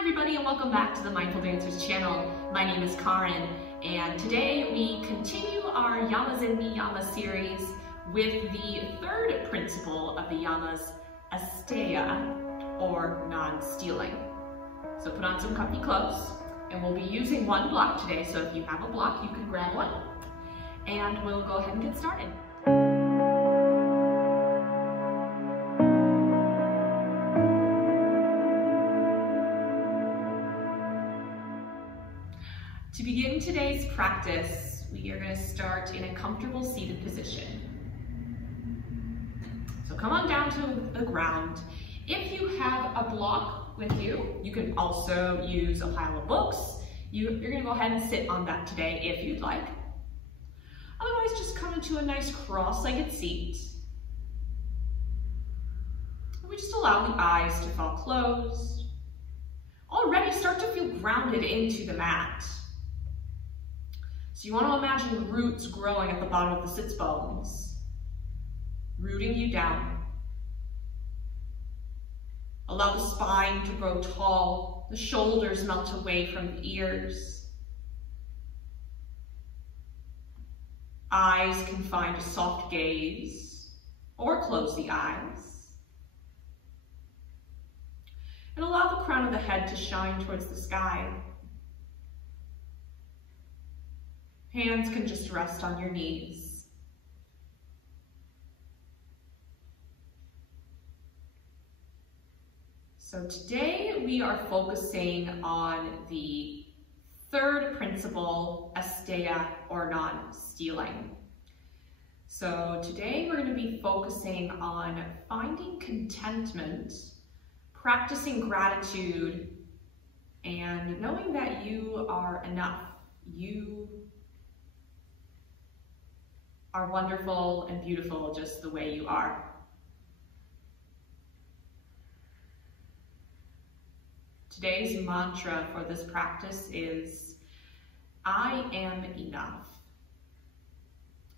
everybody, and welcome back to the Mindful Dancers channel. My name is Karin, and today we continue our Yamas and Yamas series with the third principle of the Yamas, Asteya, or non-stealing. So put on some comfy clothes, and we'll be using one block today, so if you have a block, you can grab one, and we'll go ahead and get started. To begin today's practice, we are going to start in a comfortable seated position. So come on down to the ground. If you have a block with you, you can also use a pile of books. You're going to go ahead and sit on that today if you'd like. Otherwise, just come into a nice cross-legged seat. We just allow the eyes to fall closed. Already start to feel grounded into the mat. So you want to imagine the roots growing at the bottom of the sits bones, rooting you down. Allow the spine to grow tall, the shoulders melt away from the ears. Eyes can find a soft gaze, or close the eyes. And allow the crown of the head to shine towards the sky. Hands can just rest on your knees. So today we are focusing on the third principle, Asteya, or non-stealing. So today we're going to be focusing on finding contentment, practicing gratitude, and knowing that you are enough. You are wonderful and beautiful just the way you are. Today's mantra for this practice is, I am enough.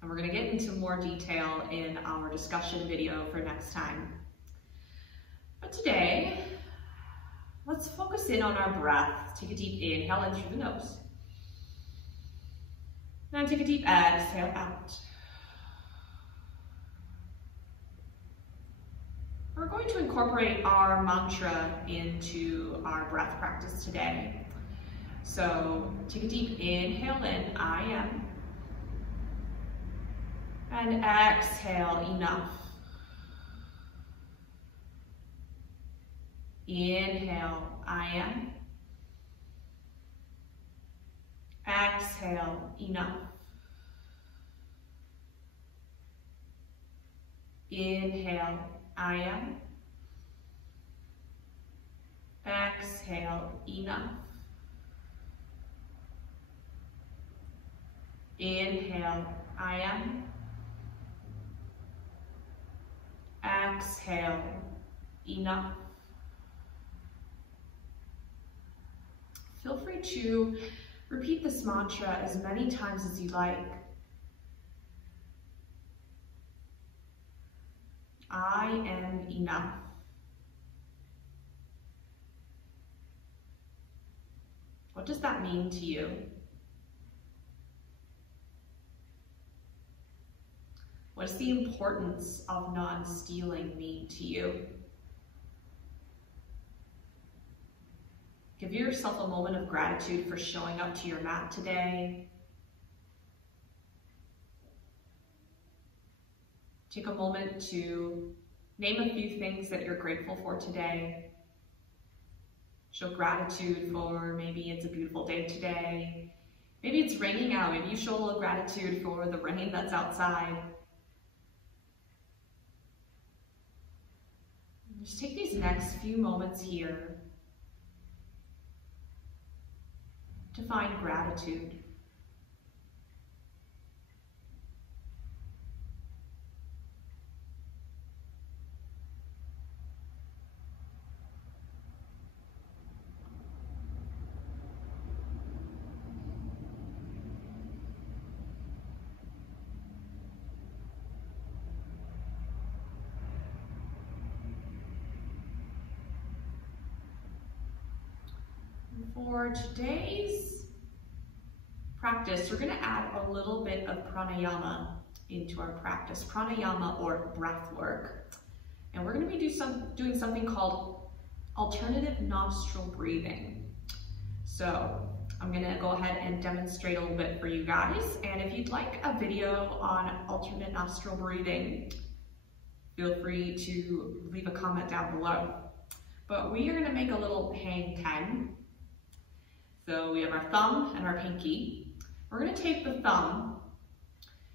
And we're going to get into more detail in our discussion video for next time. But today, let's focus in on our breath. Take a deep inhale in through the nose. Then take a deep exhale out. We're going to incorporate our mantra into our breath practice today. So take a deep inhale in, I am. And exhale, enough. Inhale, I am. Exhale, enough. Inhale, I am. Exhale, enough. Inhale, I am. Exhale, enough. Feel free to repeat this mantra as many times as you like. I am enough. What does that mean to you? What does the importance of non-stealing mean to you? Give yourself a moment of gratitude for showing up to your mat today. Take a moment to name a few things that you're grateful for today. Show gratitude for maybe it's a beautiful day today. Maybe it's raining out. Maybe you show a little gratitude for the rain that's outside. Just take these next few moments here to find gratitude. for today's practice, we're going to add a little bit of pranayama into our practice, pranayama or breath work. And we're going to be doing something called alternative nostril breathing. So I'm going to go ahead and demonstrate a little bit for you guys. And if you'd like a video on alternate nostril breathing, feel free to leave a comment down below. But we are going to make a little hang 10. So we have our thumb and our pinky. We're going to take the thumb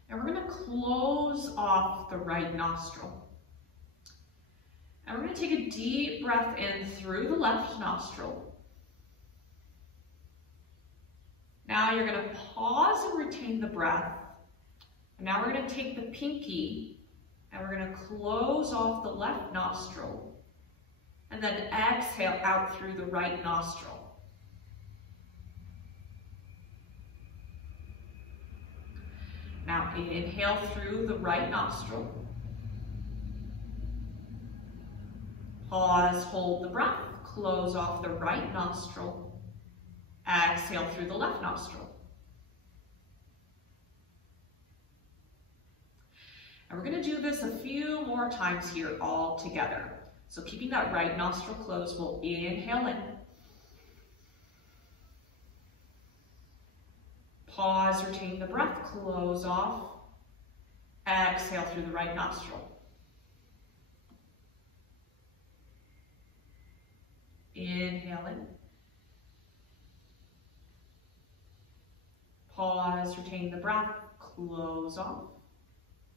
and we're going to close off the right nostril. And we're going to take a deep breath in through the left nostril. Now you're going to pause and retain the breath. And now we're going to take the pinky and we're going to close off the left nostril and then exhale out through the right nostril. Now inhale through the right nostril. Pause, hold the breath, close off the right nostril. Exhale through the left nostril. And we're going to do this a few more times here all together. So keeping that right nostril closed, we'll inhale in. Pause, retain the breath, close off. Exhale through the right nostril. Inhale in. Pause, retain the breath, close off,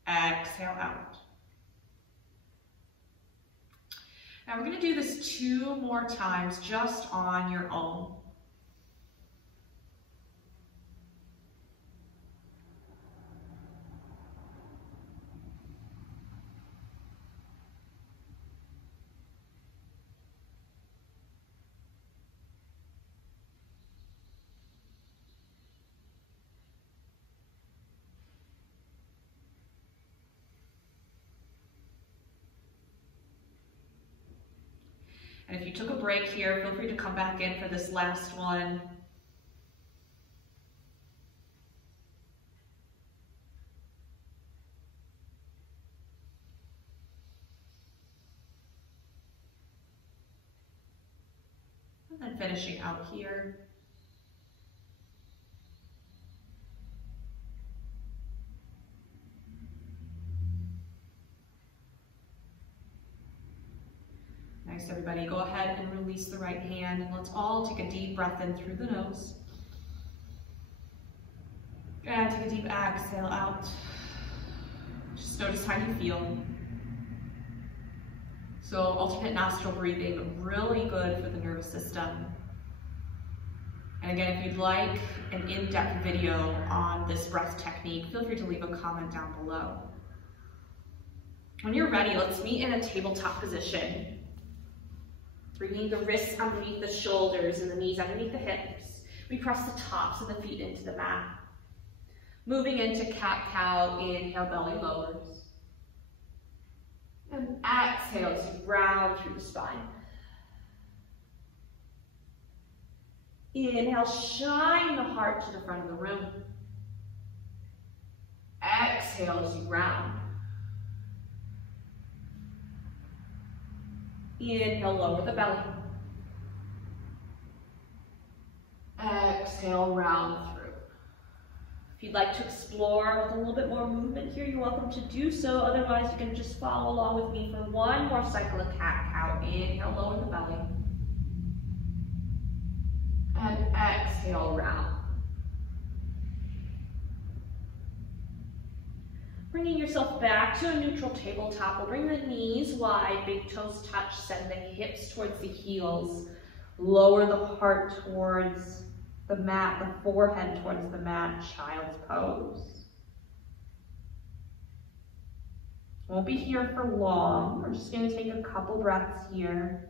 exhale out. Now we're going to do this 2 more times just on your own. And if you took a break here, feel free to come back in for this last one. And then finishing out here. Nice, everybody. Go ahead and release the right hand. And let's all take a deep breath in through the nose. And take a deep exhale out. Just notice how you feel. So alternate nostril breathing, really good for the nervous system. And again, if you'd like an in-depth video on this breath technique, feel free to leave a comment down below. When you're ready, let's meet in a tabletop position. Bringing the wrists underneath the shoulders and the knees underneath the hips. We press the tops of the feet into the mat. Moving into cat-cow, inhale, belly lowers. And exhale to round through the spine. Inhale, shine the heart to the front of the room. Exhale as you round. Inhale, lower the belly. Exhale, round through. If you'd like to explore with a little bit more movement here, you're welcome to do so. Otherwise, you can just follow along with me for one more cycle of cat-cow. Inhale, lower the belly. And exhale, round. Bringing yourself back to a neutral tabletop. We'll bring the knees wide, big toes touch, send the hips towards the heels. Lower the heart towards the mat, the forehead towards the mat, child's pose. Won't be here for long. We're just going to take a couple breaths here.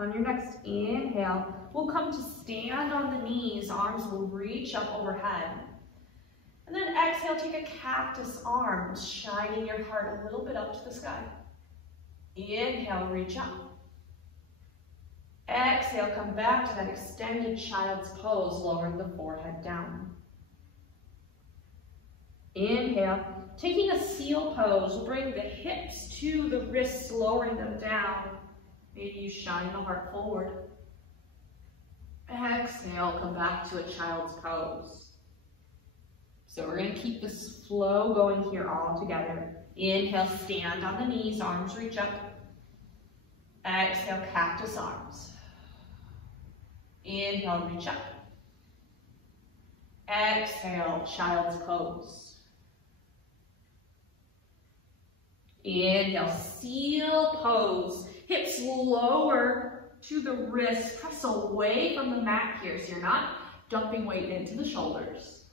On your next inhale, we'll come to stand on the knees. Arms will reach reach up overhead. And then exhale, take a cactus arms, shining your heart a little bit up to the sky. Inhale, reach up. Exhale, come back to that extended child's pose, lowering the forehead down. Inhale, taking a seal pose, bring the hips to the wrists, lowering them down. Maybe you shine the heart forward. Exhale, come back to a child's pose. So we're going to keep this flow going here all together. Inhale, stand on the knees, arms reach up. Exhale, cactus arms. Inhale, reach up. Exhale, child's pose. Inhale, seal pose. Hips lower to the wrist. Press away from the mat here so you're not dumping weight into the shoulders.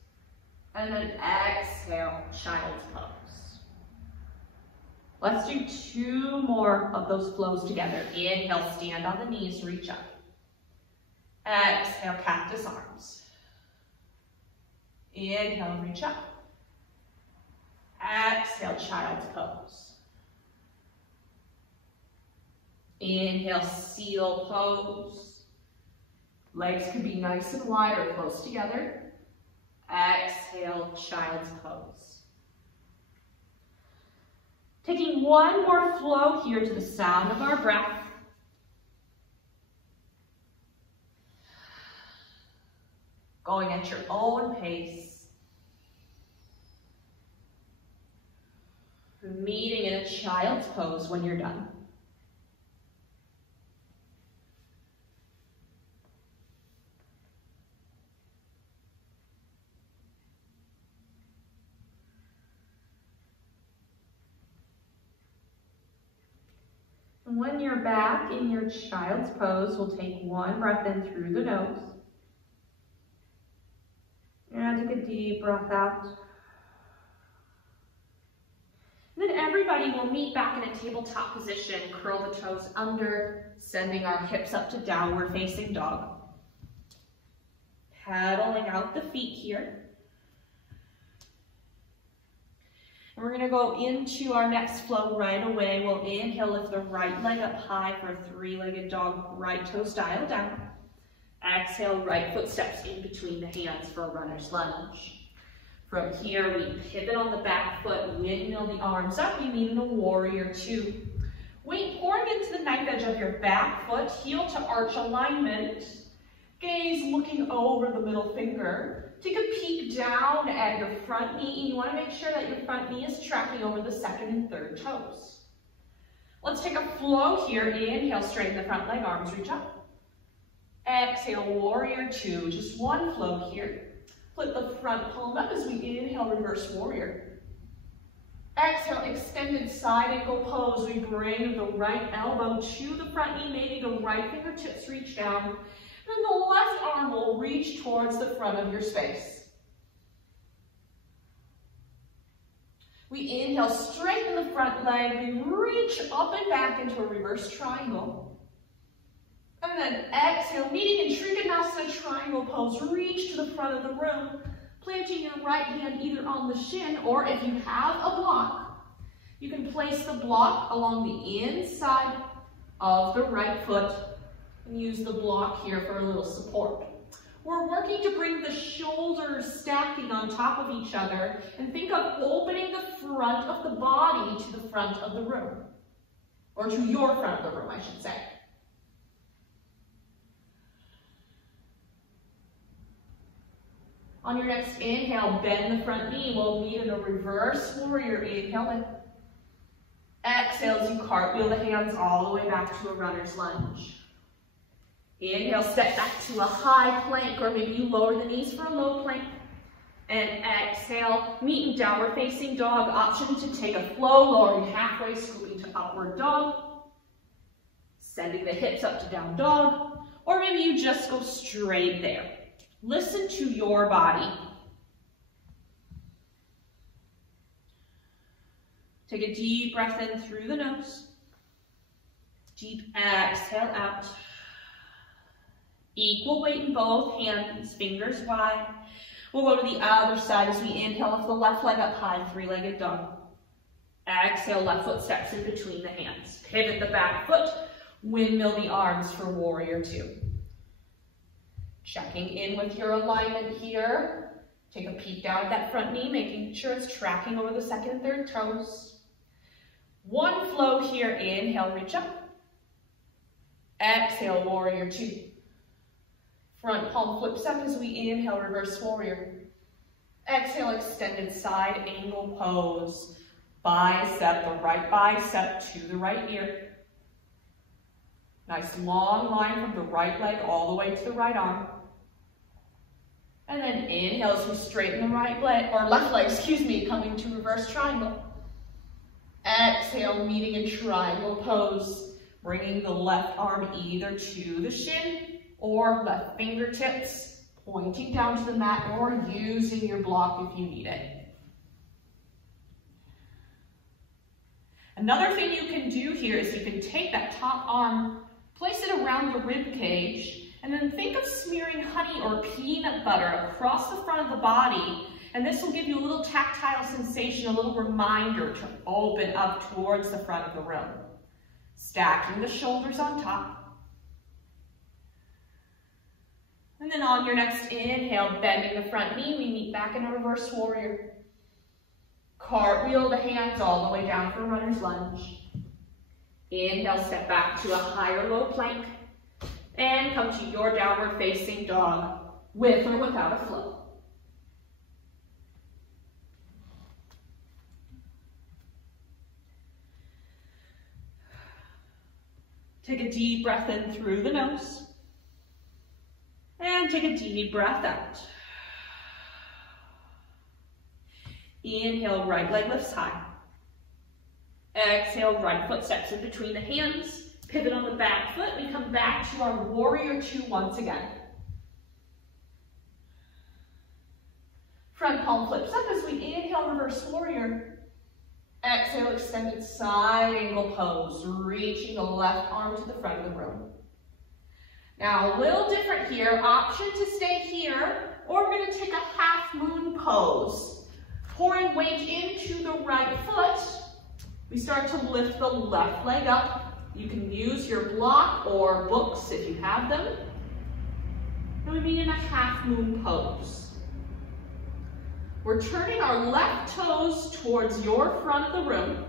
And then exhale, child's pose. Let's do 2 more of those flows together. Inhale, stand on the knees, reach up. Exhale, cactus arms. Inhale, reach up. Exhale, child's pose. Inhale, seal pose. Legs can be nice and wide or close together. Exhale, child's pose. Taking 1 more flow here to the sound of our breath. Going at your own pace. Meeting in a child's pose when you're done. When you're back in your child's pose, we'll take 1 breath in through the nose. And take a deep breath out. And then everybody will meet back in a tabletop position, curl the toes under, sending our hips up to downward facing dog. Paddling out the feet here. And we're gonna go into our next flow right away. We'll inhale, lift the right leg up high for a 3-legged dog, right toes dial down. Exhale, right foot steps in between the hands for a runner's lunge. From here, we pivot on the back foot, windmill the arms up, we meet in a warrior 2. Weight pouring into the knife edge of your back foot, heel to arch alignment. Gaze looking over the middle finger. Take a peek down at your front knee, and you want to make sure that your front knee is tracking over the 2nd and 3rd toes. Let's take a flow here. Inhale, straighten the front leg, arms reach up. Exhale, warrior 2. Just 1 flow here. Flip the front palm up as we inhale, reverse warrior. Exhale, extended side angle pose. We bring the right elbow to the front knee, maybe the right fingertips reach down. Then the left arm will reach towards the front of your space. We inhale, straighten the front leg. We reach up and back into a reverse triangle. And then exhale, meeting in Trikonasana triangle pose. Reach to the front of the room, planting your right hand either on the shin, or if you have a block, you can place the block along the inside of the right foot and use the block here for a little support. We're working to bring the shoulders stacking on top of each other, and think of opening the front of the body to the front of the room, or to your front of the room, I should say. On your next inhale, bend the front knee. We'll meet in a reverse warrior. Inhale in. Exhale as you cartwheel the hands all the way back to a runner's lunge. Inhale, step back to a high plank, or maybe you lower the knees for a low plank. And exhale, meet in downward facing dog. Option to take a flow, lowering halfway, scooping to upward dog. Sending the hips up to down dog. Or maybe you just go straight there. Listen to your body. Take a deep breath in through the nose. Deep exhale out. Equal weight in both hands, fingers wide. We'll go to the other side as we inhale, lift the left leg up high, three-legged dog. Exhale, left foot steps in between the hands. Pivot the back foot, windmill the arms for warrior two. Checking in with your alignment here. Take a peek down at that front knee, making sure it's tracking over the second and third toes. One flow here, inhale, reach up. Exhale, warrior two. Front palm flips up as we inhale, reverse warrior. Exhale, extended side angle pose. Bicep, the right bicep to the right ear. Nice long line from the right leg all the way to the right arm. And then inhale as we straighten the right leg, or left leg, coming to reverse triangle. Exhale, meeting in triangle pose, bringing the left arm either to the shin or left fingertips, pointing down to the mat or using your block if you need it. Another thing you can do here is you can take that top arm, place it around the rib cage, and then think of smearing honey or peanut butter across the front of the body, and this will give you a little tactile sensation, a little reminder to open up towards the front of the room. Stacking the shoulders on top. And then on your next inhale, bending the front knee, we meet back in a reverse warrior. Cartwheel the hands all the way down for runner's lunge. Inhale, step back to a higher low plank. And come to your downward facing dog, with or without a flow. Take a deep breath in through the nose. And take a deep breath out. Inhale, right leg lifts high. Exhale, right foot steps in between the hands. Pivot on the back foot, we come back to our warrior two once again. Front palm flips up as we inhale, reverse warrior. Exhale, extended side angle pose, reaching the left arm to the front of the room. Now a little different here, option to stay here, or we're gonna take a half moon pose. Pouring weight into the right foot, we start to lift the left leg up. You can use your block or books if you have them. And we meet in a half moon pose. We're turning our left toes towards your front of the room.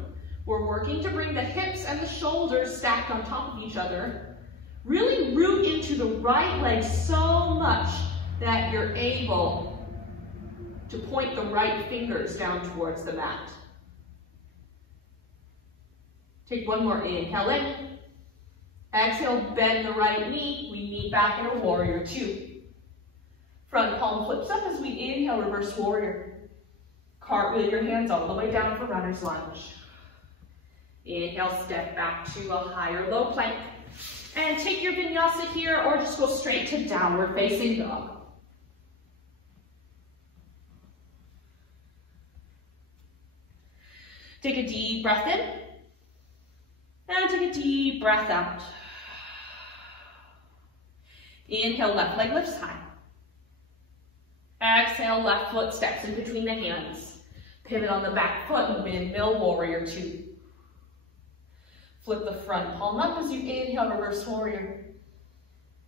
We're working to bring the hips and the shoulders stacked on top of each other. Really root into the right leg so much that you're able to point the right fingers down towards the mat. Take one more inhale in. Exhale, bend the right knee. We meet back in a warrior two. Front palm flips up as we inhale, reverse warrior. Cartwheel your hands all the way down for runner's lunge. Inhale, step back to a higher low plank. And take your vinyasa here or just go straight to downward facing dog. Take a deep breath in. And take a deep breath out. Inhale, left leg lifts high. Exhale, left foot steps in between the hands. Pivot on the back foot and windmill warrior two. Flip the front palm up as you inhale, reverse warrior.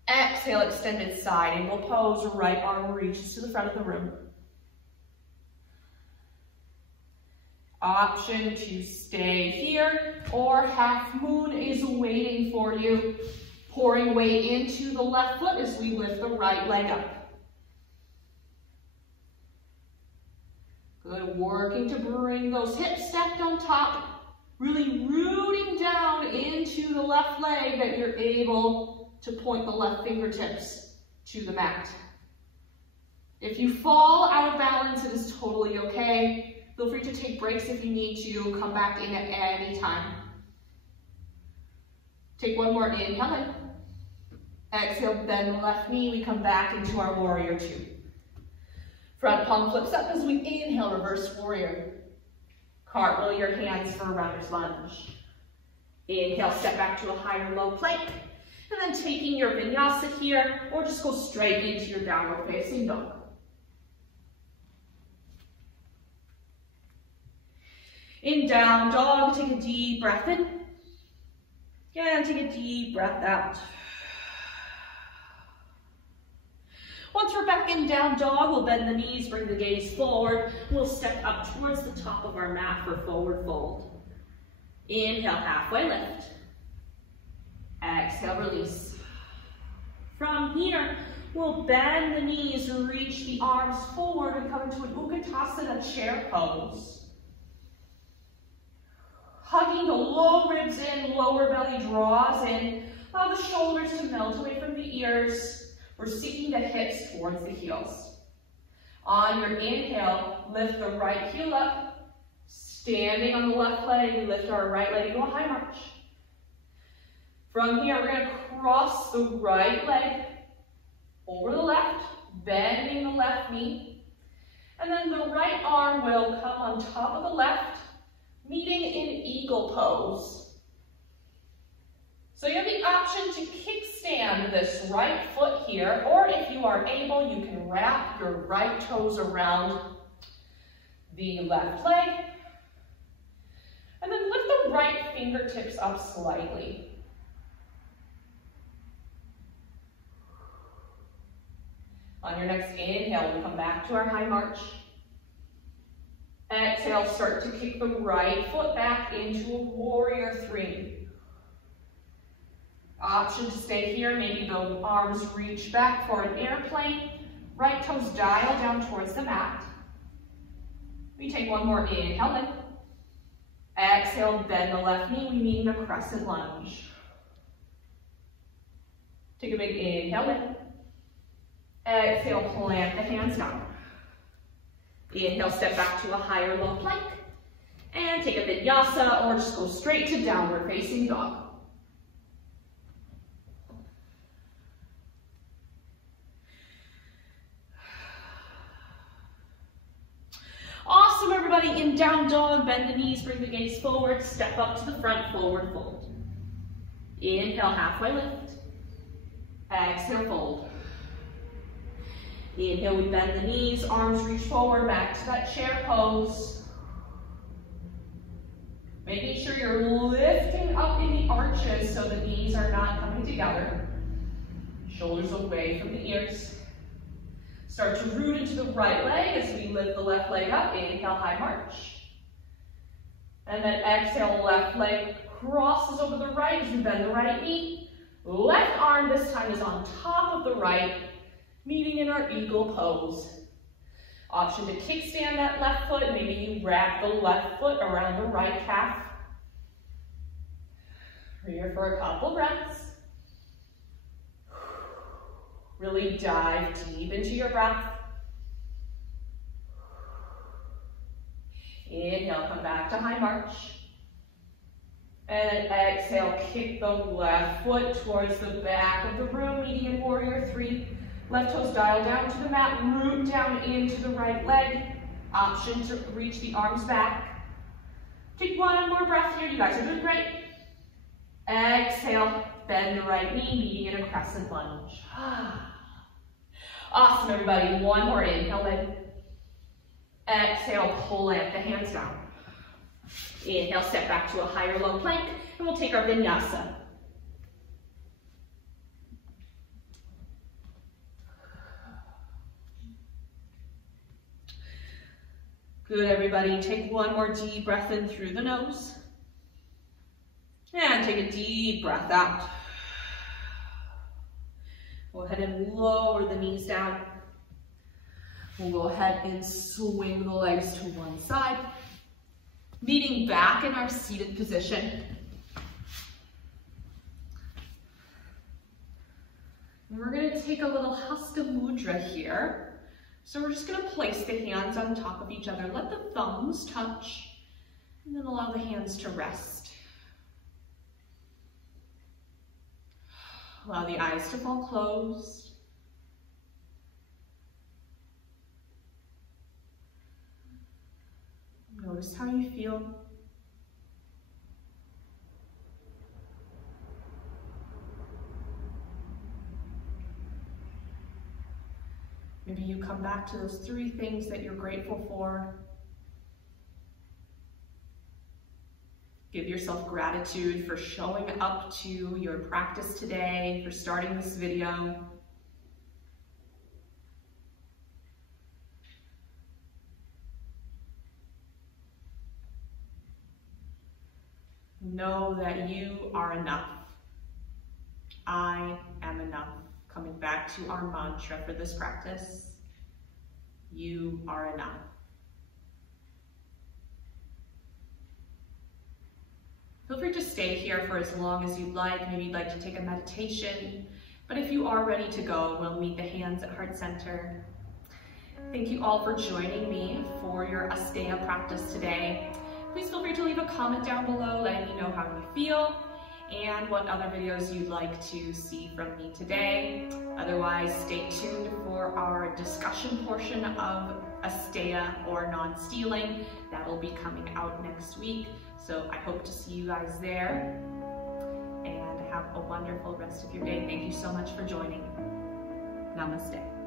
Exhale, extended side angle pose. Right arm reaches to the front of the room. Option to stay here, or half moon is waiting for you. Pouring weight into the left foot as we lift the right leg up. Good, working to bring those hips stacked on top, really rooting down into the left leg that you're able to point the left fingertips to the mat. If you fall out of balance, it is totally okay. Feel free to take breaks if you need to. Come back in at any time. Take one more inhale in. Exhale, bend the left knee. We come back into our warrior two. Front palm flips up as we inhale, reverse warrior. Cartwheel your hands for a runner's lunge. Inhale, step back to a higher low plank. And then taking your vinyasa here, or just go straight into your downward facing dog. In down dog, take a deep breath in. And take a deep breath out. Once we're back in down dog, we'll bend the knees, bring the gaze forward. We'll step up towards the top of our mat for forward fold. Inhale, halfway lift. Exhale, release. From here, we'll bend the knees, reach the arms forward, and come into an Utkatasana chair pose. Hugging the low ribs in, lower belly draws in. Allow the shoulders to melt away from the ears. We're seeking the hips towards the heels. On your inhale, lift the right heel up. Standing on the left leg, we lift our right leg into a high march. From here, we're going to cross the right leg over the left, bending the left knee. And then the right arm will come on top of the left, meeting in eagle pose. So you have the option to kickstand this right foot here, or if you are able, you can wrap your right toes around the left leg. And then lift the right fingertips up slightly. On your next inhale, we come back to our high march. Exhale, start to kick the right foot back into a warrior three. Option to stay here, maybe the arms reach back for an airplane. Right toes dial down towards the mat. We take one more inhale in. Exhale, bend the left knee, we meet in a crescent lunge. Take a big inhale in. Exhale, plant the hands down. Inhale, step back to a higher low plank. And take a vinyasa, or just go straight to downward facing dog. Awesome, everybody. In down dog, bend the knees, bring the gaze forward, step up to the front, forward fold. Inhale, halfway lift. Exhale, fold. Inhale, we bend the knees, arms reach forward, back to that chair pose. Making sure you're lifting up in the arches so the knees are not coming together. Shoulders away from the ears. Start to root into the right leg as we lift the left leg up. Inhale, high march. And then exhale, left leg crosses over the right as we bend the right knee. Left arm this time is on top of the right, meeting in our eagle pose. Option to kickstand that left foot. Maybe you wrap the left foot around the right calf. We're here for a couple breaths. Really dive deep into your breath. Inhale, come back to high march. And then exhale, kick the left foot towards the back of the room, meeting in warrior three. Left toes dial down to the mat, root down into the right leg. Option to reach the arms back. Take one more breath here, you guys are doing great. Exhale, bend the right knee, meeting in a crescent lunge. Awesome, everybody. One more inhale in. Exhale, plant the hands down. Inhale, step back to a higher low plank, and we'll take our vinyasa. Good, everybody. Take one more deep breath in through the nose. And take a deep breath out. Go ahead and lower the knees down. We'll go ahead and swing the legs to one side. Meeting back in our seated position. And we're going to take a little Hasta Mudra here. So we're just going to place the hands on top of each other. Let the thumbs touch, and then allow the hands to rest. Allow the eyes to fall closed. Notice how you feel. . you come back to those 3 things that you're grateful for. Give yourself gratitude for showing up to your practice today, for starting this video. Know that you are enough. I am enough. Coming back to our mantra for this practice, you are enough. Feel free to stay here for as long as you'd like. Maybe you'd like to take a meditation, but if you are ready to go, we'll meet the hands at Heart Center. Thank you all for joining me for your Asteya practice today. Please feel free to leave a comment down below letting me know how you feel and what other videos you'd like to see from me today. Otherwise, stay tuned for our discussion portion of Asteya or non-stealing. That will be coming out next week. So I hope to see you guys there, and have a wonderful rest of your day. Thank you so much for joining. Namaste.